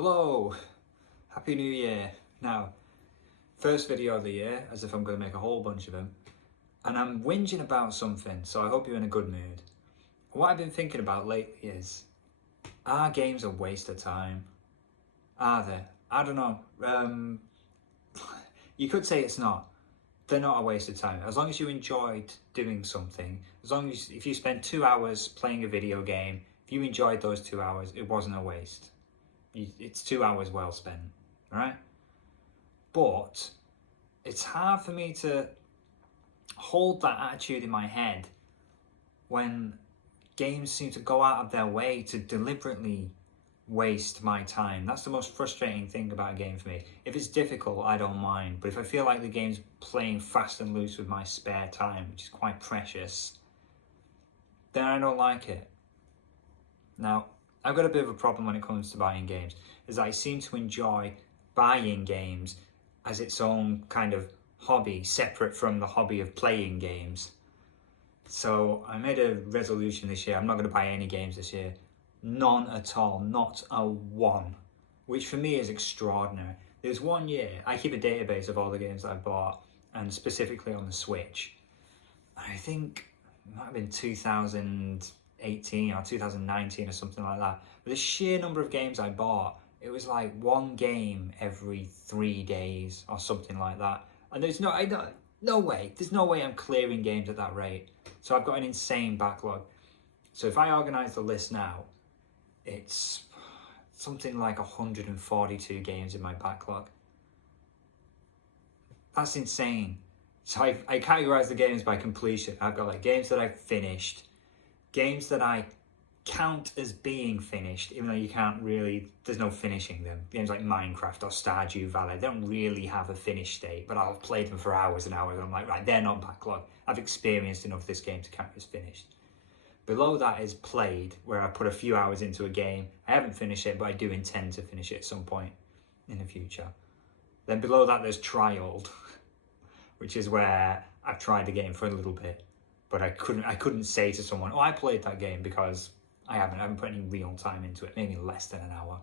Hello, Happy New Year. Now, first video of the year, as if I'm going to make a whole bunch of them, and I'm whinging about something, so I hope you're in a good mood. What I've been thinking about lately is, are games a waste of time? Are they? I don't know. You could say it's not. They're not a waste of time. As long as you enjoyed doing something, if you spend 2 hours playing a video game, if you enjoyed those 2 hours, it wasn't a waste. It's 2 hours well spent, right? But it's hard for me to hold that attitude in my head when games seem to go out of their way to deliberately waste my time. That's the most frustrating thing about a game for me. If it's difficult, I don't mind, but if I feel like the game's playing fast and loose with my spare time, which is quite precious, then I don't like it. Now, I've got a bit of a problem when it comes to buying games, is that I seem to enjoy buying games as its own kind of hobby, separate from the hobby of playing games. So I made a resolution this year, I'm not going to buy any games this year. None at all, not a one, which for me is extraordinary. There's 1 year, I keep a database of all the games that I bought, and specifically on the Switch. I think it might have been 2018 or 2019 or something like that. But the sheer number of games I bought, it was like one game every 3 days or something like that. And there's no way I'm clearing games at that rate. So I've got an insane backlog. So if I organise the list now, it's something like 142 games in my backlog. That's insane. So I categorise the games by completion. I've got like games that I've finished, games that I count as being finished, even though you can't really, there's no finishing them. Games like Minecraft or Stardew Valley, they don't really have a finish date, but I'll play them for hours and hours and I'm like, right, they're not backlog. I've experienced enough of this game to count as finished. Below that is played, where I put a few hours into a game. I haven't finished it, but I do intend to finish it at some point in the future. Then below that there's trialed, which is where I've tried the game for a little bit, but I couldn't say to someone, oh, I played that game, because I haven't put any real time into it, maybe less than an hour.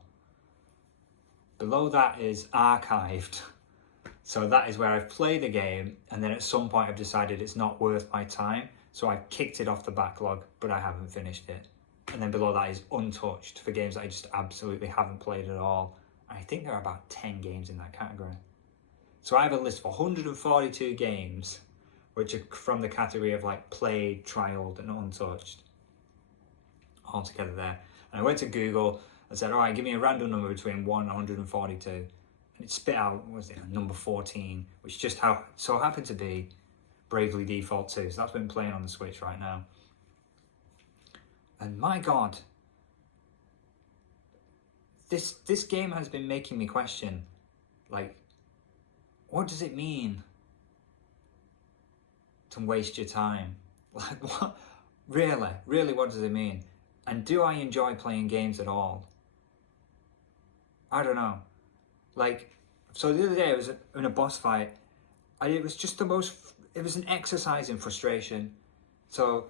Below that is archived. So that is where I've played the game, and then at some point I've decided it's not worth my time, so I've kicked it off the backlog, but I haven't finished it. And then below that is untouched, for games that I just absolutely haven't played at all. I think there are about 10 games in that category. So I have a list of 142 games, which are from the category of like played, trialed, and untouched, all together there. And I went to Google and said, all right, give me a random number between 1 and 142. And it spit out, number 14, which just so happened to be Bravely Default 2. So that's been playing on the Switch right now. And my God, this game has been making me question, like, what does it mean to waste your time? Like, what? Really, what does it mean? And do I enjoy playing games at all? I don't know. Like, so the other day I was in a boss fight, and it was just it was an exercise in frustration. So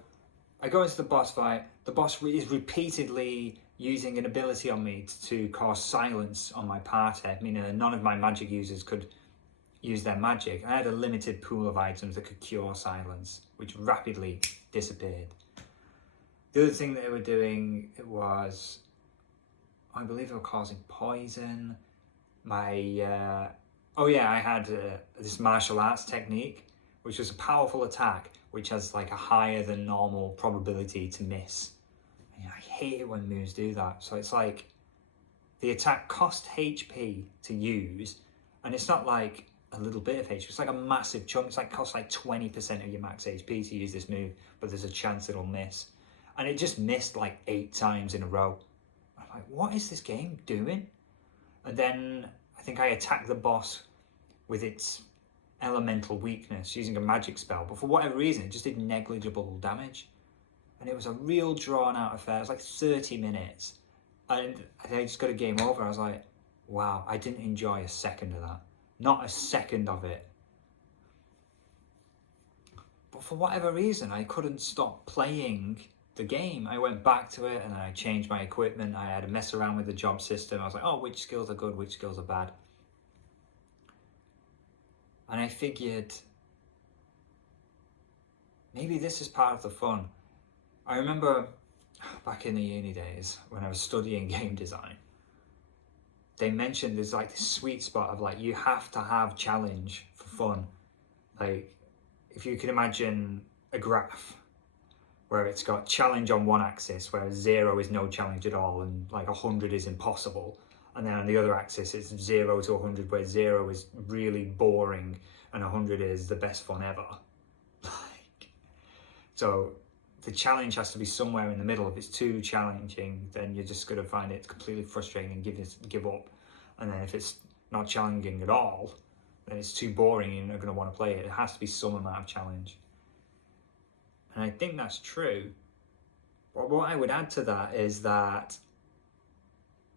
I go into the boss fight, the boss is repeatedly using an ability on me to cause silence on my party, meaning that none of my magic users could use their magic. I had a limited pool of items that could cure silence, which rapidly disappeared. The other thing that they were doing was, I believe they were causing poison. I had this martial arts technique, which was a powerful attack, which has like a higher than normal probability to miss. And I hate it when moves do that. So it's like the attack cost HP to use, and it's not like a little bit of HP, it's like a massive chunk. It's like costs like 20% of your max HP to use this move, but there's a chance it'll miss. And it just missed like 8 times in a row. I'm like, what is this game doing? And then I think I attacked the boss with its elemental weakness using a magic spell, but for whatever reason it just did negligible damage. And it was a real drawn out affair. It was like 30 minutes. And I just got a game over. I was like, wow, I didn't enjoy a second of that. Not a second of it. But for whatever reason, I couldn't stop playing the game. I went back to it and I changed my equipment. I had to mess around with the job system. I was like, oh, which skills are good, which skills are bad. And I figured, maybe this is part of the fun. I remember back in the uni days when I was studying game design, they mentioned there's like this sweet spot of like, you have to have challenge for fun. Like, if you can imagine a graph where it's got challenge on one axis, where 0 is no challenge at all, and like 100 is impossible. And then on the other axis, it's 0 to 100, where 0 is really boring and 100 is the best fun ever. So the challenge has to be somewhere in the middle. If it's too challenging, then you're just going to find it completely frustrating and give up. And then if it's not challenging at all, then it's too boring and you're not going to want to play it. It has to be some amount of challenge. And I think that's true. But what I would add to that is that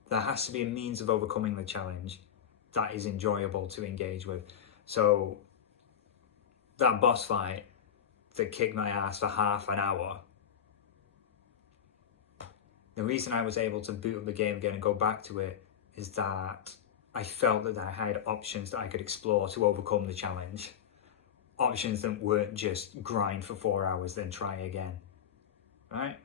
there has to be a means of overcoming the challenge that is enjoyable to engage with. So that boss fight that kicked my ass for half an hour, the reason I was able to boot up the game again and go back to it is that I felt that I had options that I could explore to overcome the challenge. Options that weren't just grind for 4 hours, then try again, right?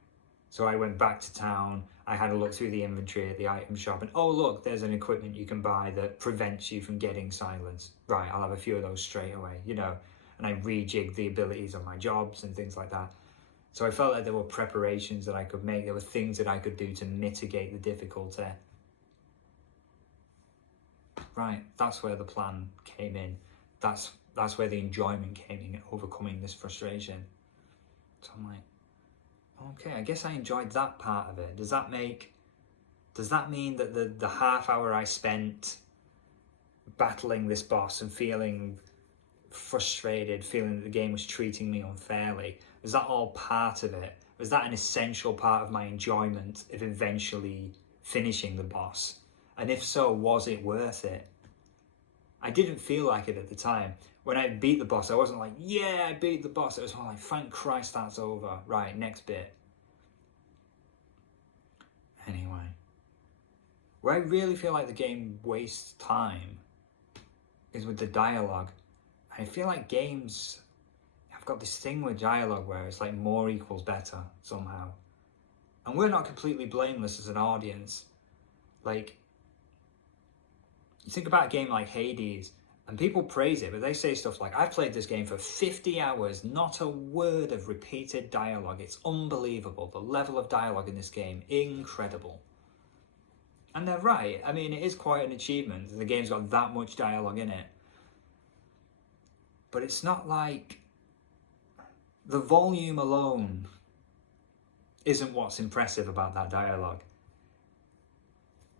So I went back to town, I had a look through the inventory at the item shop, and oh look, there's an equipment you can buy that prevents you from getting silence. Right, I'll have a few of those straight away, you know, and I rejigged the abilities on my jobs and things like that. So I felt like there were preparations that I could make, there were things that I could do to mitigate the difficulty. Right, that's where the plan came in. That's where the enjoyment came in, overcoming this frustration. So I'm like, okay, I guess I enjoyed that part of it. Does that mean that the half hour I spent battling this boss and feeling frustrated, feeling that the game was treating me unfairly, was that all part of it? Was that an essential part of my enjoyment of eventually finishing the boss? And if so, was it worth it? I didn't feel like it at the time. When I beat the boss, I wasn't like, yeah, I beat the boss. It was more like, thank Christ that's over. Right, next bit. Anyway, where I really feel like the game wastes time is with the dialogue. I feel like games have got this thing with dialogue where it's like more equals better somehow. And we're not completely blameless as an audience. Like, you think about a game like Hades, and people praise it, but they say stuff like, I've played this game for 50 hours, not a word of repeated dialogue. It's unbelievable. The level of dialogue in this game, incredible. And they're right. I mean, it is quite an achievement. The game's got that much dialogue in it. But it's not like the volume alone isn't what's impressive about that dialogue.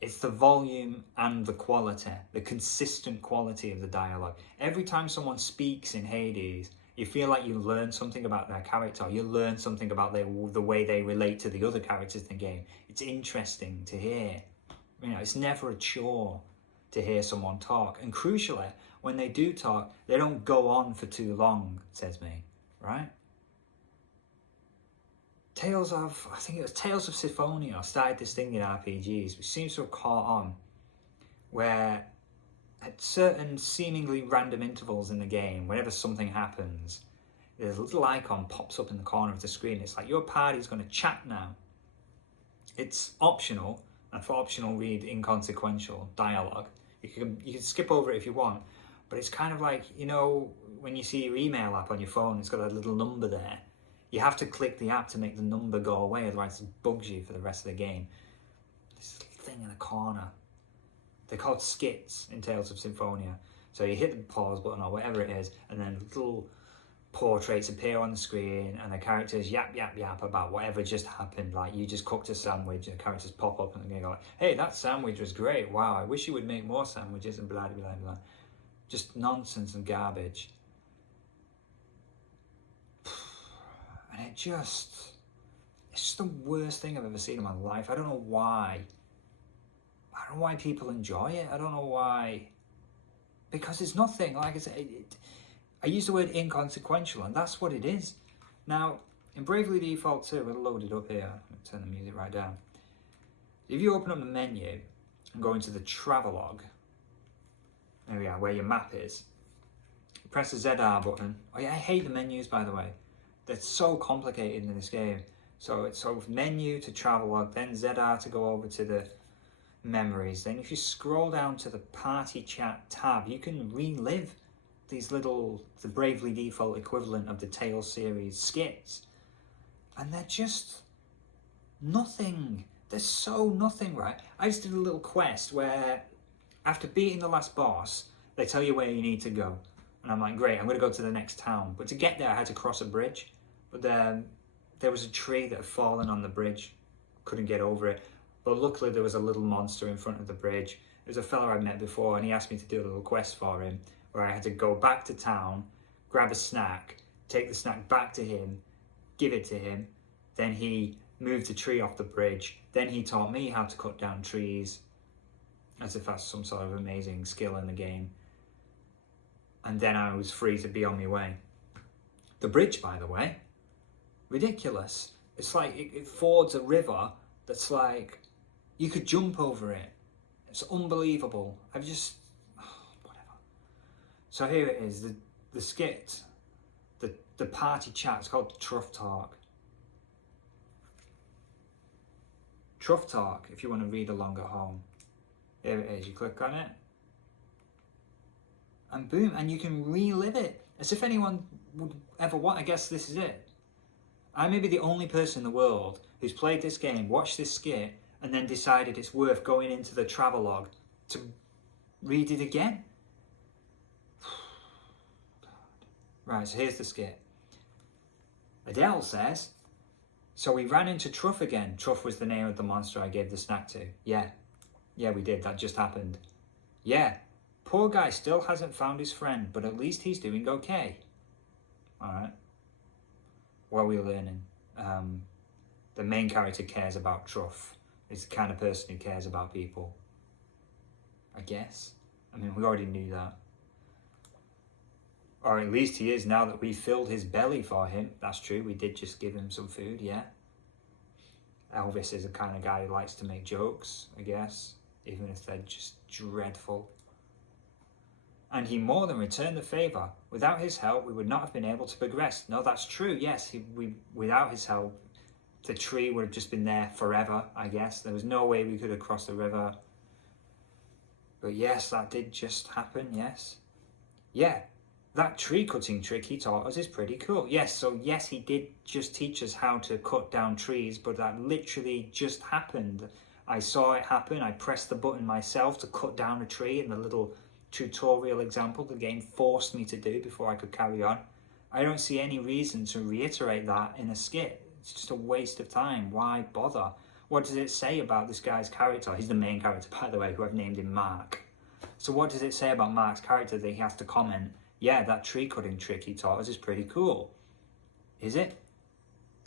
It's the volume and the quality, the consistent quality of the dialogue. Every time someone speaks in Hades, you feel like you learn something about their character. You learn something about the way they relate to the other characters in the game. It's interesting to hear. You know, it's never a chore to hear someone talk. And crucially, when they do talk, they don't go on for too long, says me, right? I think it was Tales of Symphonia started this thing in RPGs, which seems to have caught on, where at certain seemingly random intervals in the game, whenever something happens, there's a little icon pops up in the corner of the screen. It's like, your party's going to chat now. It's optional, and for optional, read inconsequential dialogue. You can skip over it if you want, but it's kind of like, you know, when you see your email app on your phone, it's got a little number there. You have to click the app to make the number go away, otherwise it bugs you for the rest of the game. This little thing in the corner. They're called skits in Tales of Symphonia. So you hit the pause button or whatever it is, and then little portraits appear on the screen, and the characters yap about whatever just happened. Like, you just cooked a sandwich, and the characters pop up and they go like, hey, that sandwich was great. Wow, I wish you would make more sandwiches, and blah, blah, blah. Just nonsense and garbage. And it's just the worst thing I've ever seen in my life. I don't know why. I don't know why people enjoy it. I don't know why. Because it's nothing. Like I said, I use the word inconsequential, and that's what it is. Now, in Bravely Default 2, we'll load it up here. Turn the music right down. If you open up the menu and go into the travelogue, there we are, where your map is. Press the ZR button. Oh yeah, I hate the menus, by the way. They're so complicated in this game. So it's sort of menu to travelogue, then ZR to go over to the memories. Then if you scroll down to the party chat tab, you can relive these little, the Bravely Default equivalent of the Tales series skits. And they're just nothing. They're so nothing, right? I just did a little quest where after beating the last boss, they tell you where you need to go. And I'm like, great, I'm going to go to the next town. But to get there, I had to cross a bridge. But there was a tree that had fallen on the bridge. Couldn't get over it. But luckily, there was a little monster in front of the bridge. It was a fella I'd met before, and he asked me to do a little quest for him, where I had to go back to town, grab a snack, take the snack back to him, give it to him. Then he moved the tree off the bridge. Then he taught me how to cut down trees, as if that's some sort of amazing skill in the game. And then I was free to be on my way. The bridge, by the way, ridiculous. It's like it fords a river that's like, you could jump over it. It's unbelievable. Whatever. So here it is, the skit, the party chat. It's called Truff Talk. Truff Talk, if you want to read along at home. Here it is, you click on it. And boom, and you can relive it. As if anyone would ever want. I guess this is it. I may be the only person in the world who's played this game, watched this skit, and then decided it's worth going into the travelogue to read it again. Right, so here's the skit. Adele says, so we ran into Truff again. Truff was the name of the monster I gave the snack to. Yeah, we did. That just happened. Yeah. Poor guy still hasn't found his friend, but at least he's doing okay. Alright. What are we learning? The main character cares about Truff. He's the kind of person who cares about people. I guess. I mean, we already knew that. Or at least he is now that we filled his belly for him. That's true, we did just give him some food, yeah. Elvis is the kind of guy who likes to make jokes, I guess. Even if they're just dreadful. And he more than returned the favour. Without his help, we would not have been able to progress. No, that's true, yes. Without his help, the tree would have just been there forever, I guess. There was no way we could have crossed the river. But yes, that did just happen, yes. Yeah, that tree cutting trick he taught us is pretty cool. Yes, so yes, he did just teach us how to cut down trees, but that literally just happened. I saw it happen. I pressed the button myself to cut down a tree in the little tutorial example the game forced me to do before I could carry on. I don't see any reason to reiterate that in a skit. It's just a waste of time. Why bother? What does it say about this guy's character? He's the main character, by the way, who I've named him Mark. So what does it say about Mark's character that he has to comment, yeah, that tree cutting trick he taught us is pretty cool? Is it?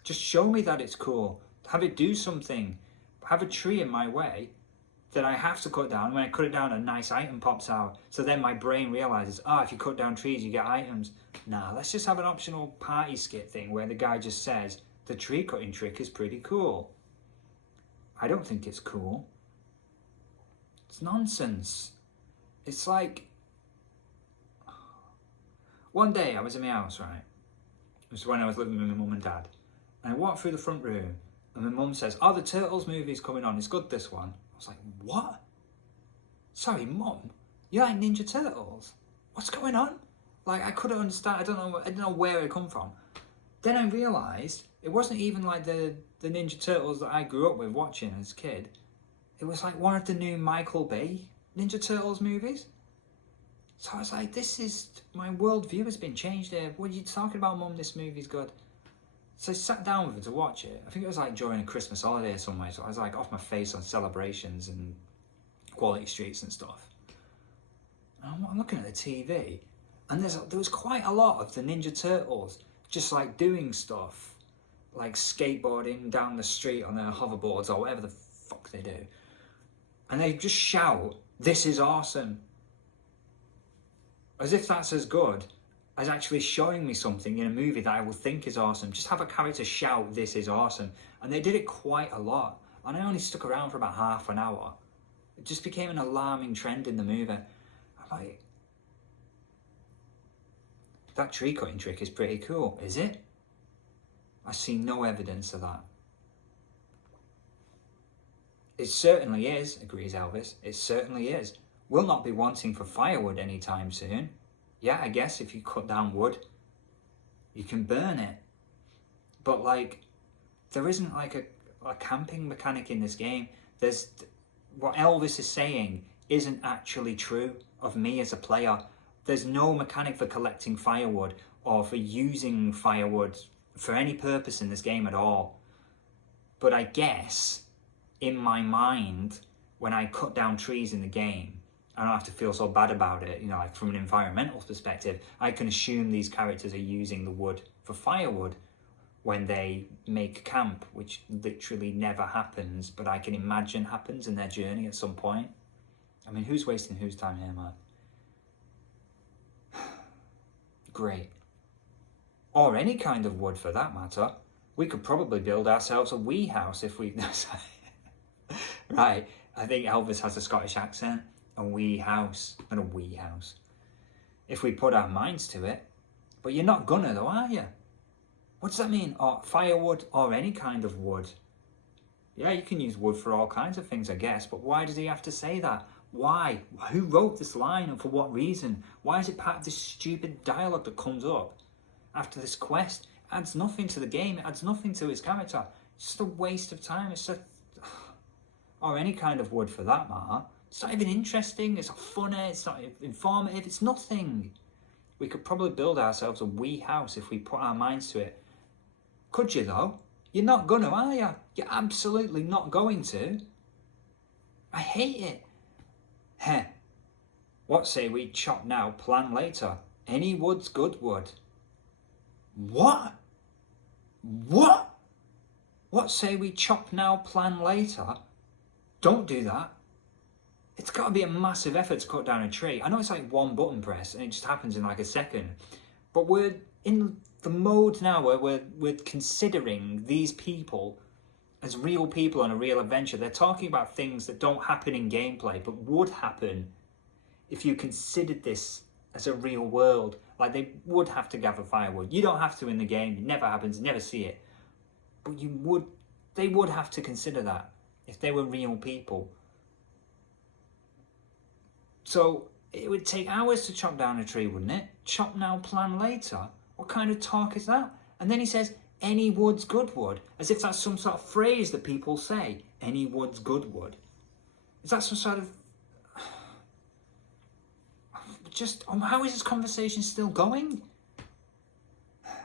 Just show me that it's cool. Have it do something. Have a tree in my way that I have to cut down. When I cut it down, a nice item pops out. So then my brain realizes, if you cut down trees, you get items. Nah, let's just have an optional party skit thing where the guy just says, the tree cutting trick is pretty cool. I don't think it's cool. It's nonsense. It's like, one day I was in my house, right? It was when I was living with my mum and dad. And I walked through the front room and my mum says, the Turtles movie's coming on. It's good, this one. I was like, what? Sorry, Mum, you like Ninja Turtles? What's going on? Like, I couldn't understand. I didn't know where it come from. Then I realised it wasn't even like the Ninja Turtles that I grew up with watching as a kid. It was like one of the new Michael Bay Ninja Turtles movies. So I was like, my worldview has been changed here. What are you talking about, Mum? This movie's good. So I sat down with her to watch it. I think it was like during a Christmas holiday or somewhere. So I was like off my face on celebrations and Quality Streets and stuff. And I'm looking at the TV, and there was quite a lot of the Ninja Turtles just like doing stuff, like skateboarding down the street on their hoverboards or whatever the fuck they do. And they just shout, "This is awesome." As if that's as good as actually showing me something in a movie that I will think is awesome. Just have a character shout, "This is awesome." And they did it quite a lot. And I only stuck around for about half an hour. It just became an alarming trend in the movie. I'm like, that tree cutting trick is pretty cool, is it? I see no evidence of that. It certainly is, agrees Elvis. It certainly is. We'll not be wanting for firewood anytime soon. Yeah, I guess if you cut down wood, you can burn it. But like, there isn't like a camping mechanic in this game. There's what Elvis is saying isn't actually true of me as a player. There's no mechanic for collecting firewood or for using firewood for any purpose in this game at all. But I guess in my mind, when I cut down trees in the game, I don't have to feel so bad about it, you know, like from an environmental perspective. I can assume these characters are using the wood for firewood when they make camp, which literally never happens, but I can imagine happens in their journey at some point. I mean, who's wasting whose time here, man? Great. Or any kind of wood for that matter. We could probably build ourselves a wee house if we... Right, I think Elvis has a Scottish accent. A wee house, not a wee house. If we put our minds to it. But you're not gonna though, are you? What does that mean? Or firewood or any kind of wood? Yeah, you can use wood for all kinds of things, I guess, but why does he have to say that? Why? Who wrote this line and for what reason? Why is it part of this stupid dialogue that comes up after this quest? It adds nothing to the game, it adds nothing to his character. It's just a waste of time. It's a... Or any kind of wood for that matter. It's not even interesting, it's not funny, it's not informative, it's nothing. We could probably build ourselves a wee house if we put our minds to it. Could you though? You're not gonna, are you? You're absolutely not going to. I hate it. Heh. What say we chop now, plan later? Any wood's good wood. What? What? What say we chop now, plan later? Don't do that. It's got to be a massive effort to cut down a tree. I know it's like one button press and it just happens in like a second. But we're in the mode now where we're considering these people as real people on a real adventure. They're talking about things that don't happen in gameplay but would happen if you considered this as a real world. Like they would have to gather firewood. You don't have to in the game. It never happens. You never see it. But they would have to consider that if they were real people. So it would take hours to chop down a tree, wouldn't it? Chop now, plan later. What kind of talk is that? And then he says, any wood's good wood, as if that's some sort of phrase that people say. Any wood's good wood. Is that some sort of... Just, how is this conversation still going?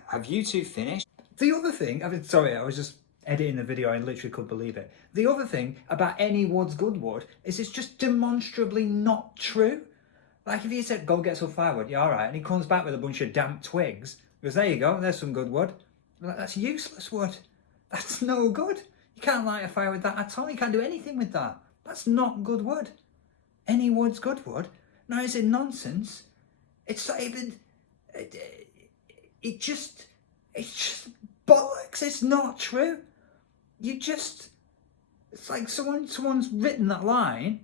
Have you two finished? The other thing, sorry, I was just editing the video, I literally couldn't believe it. The other thing about any wood's good wood is it's just demonstrably not true. Like if you said, go get some firewood, yeah, all right, and he comes back with a bunch of damp twigs, goes, there you go, there's some good wood. Like, that's useless wood. That's no good. You can't light a fire with that at all. You can't do anything with that. That's not good wood. Any wood's good wood. Now, is it nonsense? It's not even... It's just bollocks. It's not true. It's like someone's written that line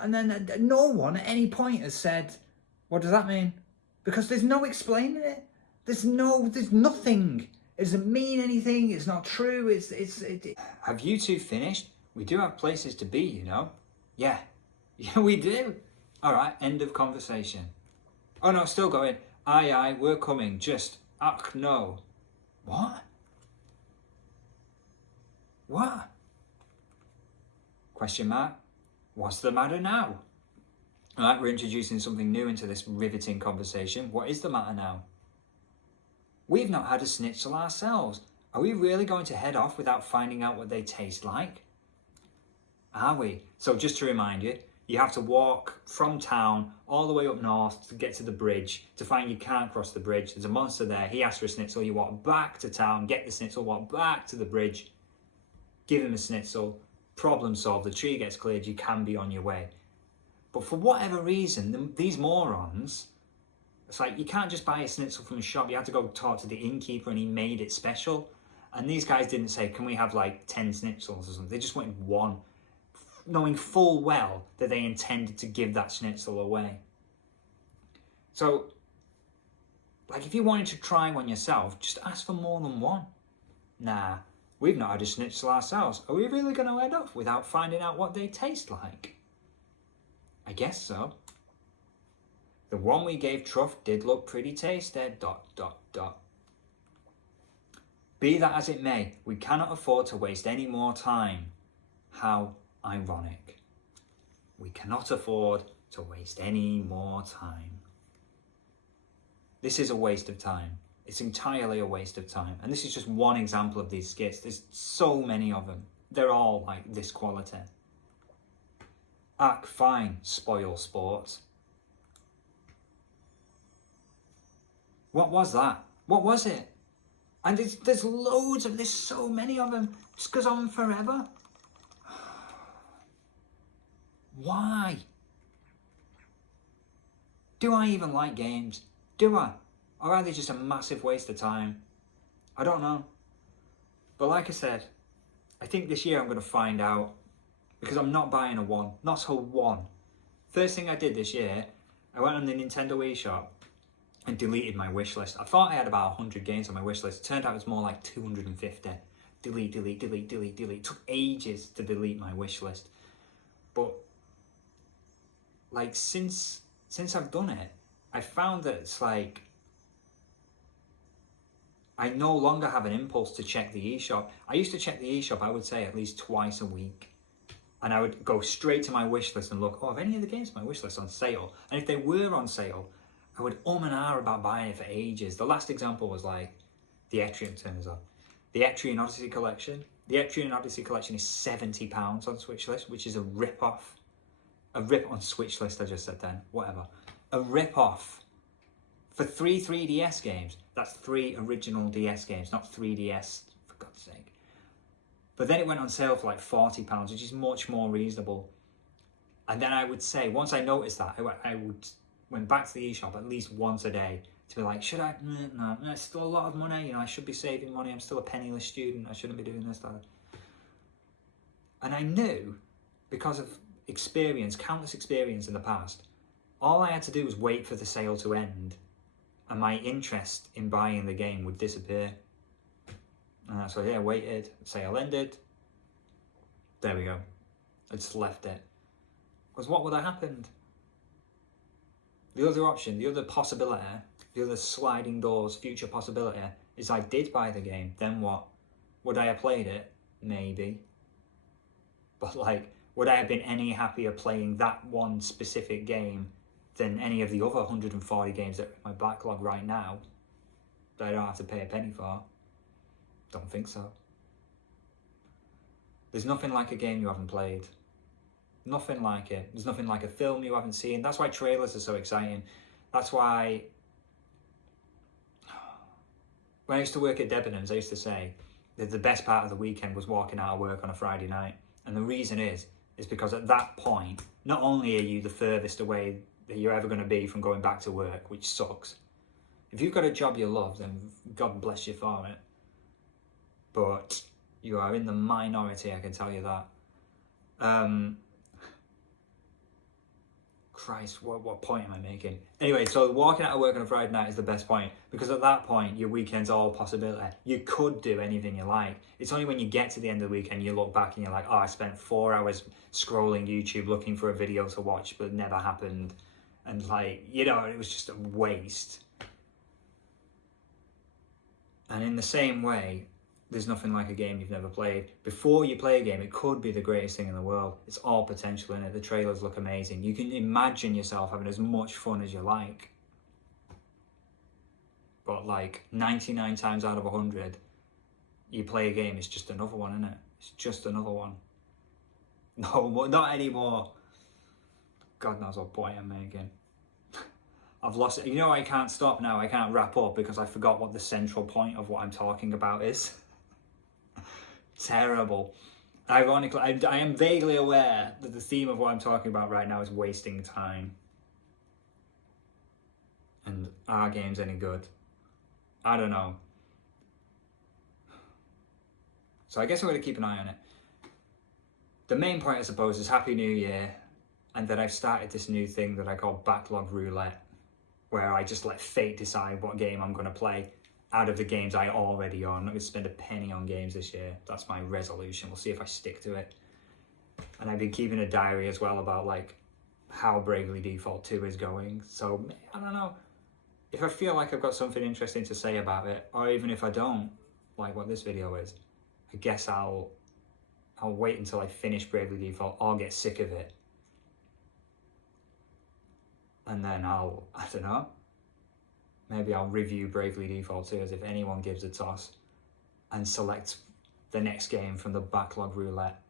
and then no one at any point has said, what does that mean? Because there's no explaining it. There's nothing. It doesn't mean anything. It's not true. Have you two finished? We do have places to be, you know. Yeah, we do. All right, end of conversation. Oh no, still going. Aye, aye, we're coming. Just, ach no. What? What? Question mark. What's the matter now? All right, we're introducing something new into this riveting conversation. What is the matter now? We've not had a schnitzel ourselves. Are we really going to head off without finding out what they taste like? Are we? So just to remind you, you have to walk from town all the way up north to get to the bridge. To find you can't cross the bridge. There's a monster there. He asks for a schnitzel. You walk back to town, get the schnitzel, walk back to the bridge, give him a schnitzel, problem solved. The tree gets cleared. You can be on your way. But for whatever reason, these morons It's like, you can't just buy a schnitzel from a shop. You had to go talk to the innkeeper and he made it special. And these guys didn't say, can we have like 10 schnitzels or something? They just wanted one, knowing full well that they intended to give that schnitzel away. So, like, if you wanted to try one yourself, just ask for more than one. Nah, we've not had a schnitzel ourselves. Are we really going to end up without finding out what they taste like? I guess so. The one we gave Truff did look pretty tasty, ... Be that as it may, we cannot afford to waste any more time. How ironic. We cannot afford to waste any more time. This is a waste of time. It's entirely a waste of time. And this is just one example of these skits. There's so many of them. They're all like this quality. Ack fine, spoil sports. What was that? What was it? And there's loads of, there's so many of them. Just goes on forever. Why? Do I even like games? Do I? Or are they just a massive waste of time? I don't know. But like I said, I think this year I'm going to find out, because I'm not buying a one. Not a one. First thing I did this year, I went on the Nintendo eShop and deleted my wish list. I thought I had about 100 games on my wish list. It turned out it was more like 250. Delete. It took ages to delete my wish list. But like since I've done it, I found that it's like I no longer have an impulse to check the eShop. I used to check the eShop, I would say, at least twice a week. And I would go straight to my wish list and look, oh, have any of the games on my wish list on sale? And if they were on sale, I would and ah about buying it for ages. The last example was like the Etrian turns up. The Etrian Odyssey Collection. The Etrian Odyssey Collection is £70 on Switch List, which is a rip-off. A rip on Switch List, I just said then. Whatever. A rip-off. For 3 3DS games. That's 3 original DS games, not 3DS, for God's sake. But then it went on sale for like £40, which is much more reasonable. And then I would say, once I noticed that, I went back to the eShop at least once a day to be like, should I? No, it's still a lot of money. You know, I should be saving money. I'm still a penniless student. I shouldn't be doing this, that. And I knew, because of experience, countless experience in the past, all I had to do was wait for the sale to end and my interest in buying the game would disappear. So yeah, I waited, sale ended. There we go. I just left it. Because what would have happened? The other option, the other possibility, the other sliding doors, future possibility, is I did buy the game, then what? Would I have played it? Maybe. But like, would I have been any happier playing that one specific game than any of the other 140 games that are in my backlog right now that I don't have to pay a penny for? Don't think so. There's nothing like a game you haven't played. Nothing like it. There's nothing like a film you haven't seen. That's why trailers are so exciting. That's why when I used to work at Debenhams, I used to say that the best part of the weekend was walking out of work on a Friday night. And the reason is because at that point, not only are you the furthest away that you're ever going to be from going back to work, which sucks. If you've got a job you love, then God bless you for it. But you are in the minority, I can tell you that. Christ, what point am I making? Anyway, so walking out of work on a Friday night is the best point, because at that point, your weekend's all possibility. You could do anything you like. It's only when you get to the end of the weekend, you look back and you're like, oh, I spent 4 hours scrolling YouTube looking for a video to watch, but it never happened. And like, you know, it was just a waste. And in the same way, there's nothing like a game you've never played. Before you play a game, it could be the greatest thing in the world. It's all potential in it. The trailers look amazing. You can imagine yourself having as much fun as you like. But like 99 times out of 100, you play a game, it's just another one, isn't it? It's just another one. No, not anymore. God knows what point I'm making. I've lost it. You know, I can't stop now. I can't wrap up because I forgot what the central point of what I'm talking about is. Terrible. Ironically, I am vaguely aware that the theme of what I'm talking about right now is wasting time. and are games any good? I don't know. So I guess I'm going to keep an eye on it. The main point, I suppose, is Happy New Year, and that I've started this new thing that I call backlog roulette, where I just let fate decide what game I'm going to play out of the games I already own. I'm not going to spend a penny on games this year. That's my resolution. We'll see if I stick to it. And I've been keeping a diary as well about like how Bravely Default 2 is going. So I don't know, if I feel like I've got something interesting to say about it, or even if I don't, like what this video is, I guess I'll wait until I finish Bravely Default or get sick of it. And then I don't know, maybe I'll review Bravely Default 2 as if anyone gives a toss and select the next game from the backlog roulette.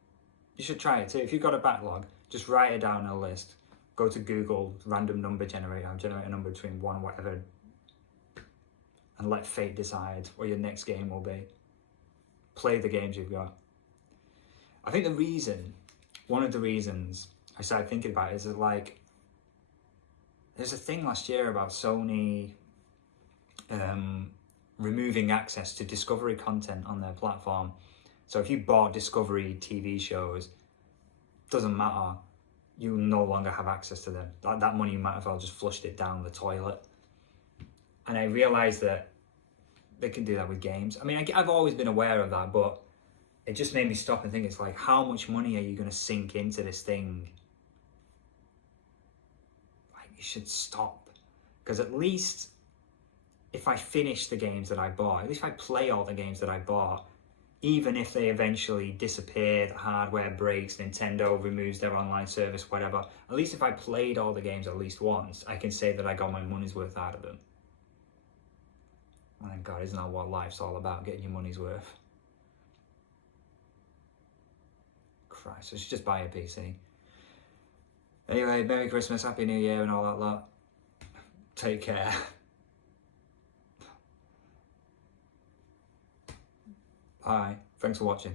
You should try it too. If you've got a backlog, just write it down in a list. Go to Google, random number generator, generate a number between 1 and whatever, and let fate decide what your next game will be. Play the games you've got. I think one of the reasons I started thinking about it is that, like, there's a thing last year about Sony removing access to Discovery content on their platform. So if you bought Discovery TV shows, doesn't matter, you no longer have access to them. That money, you might as well just flushed it down the toilet. And I realised that they can do that with games. I mean, I've always been aware of that, but it just made me stop and think, it's like, how much money are you going to sink into this thing? Like, you should stop. Because at least if I finish the games that I bought, at least if I play all the games that I bought, even if they eventually disappear, the hardware breaks, Nintendo removes their online service, whatever, at least if I played all the games at least once, I can say that I got my money's worth out of them. My God, isn't that what life's all about, getting your money's worth? Christ, I should just buy a PC. Anyway, Merry Christmas, Happy New Year and all that lot. Take care. Bye. Thanks for watching.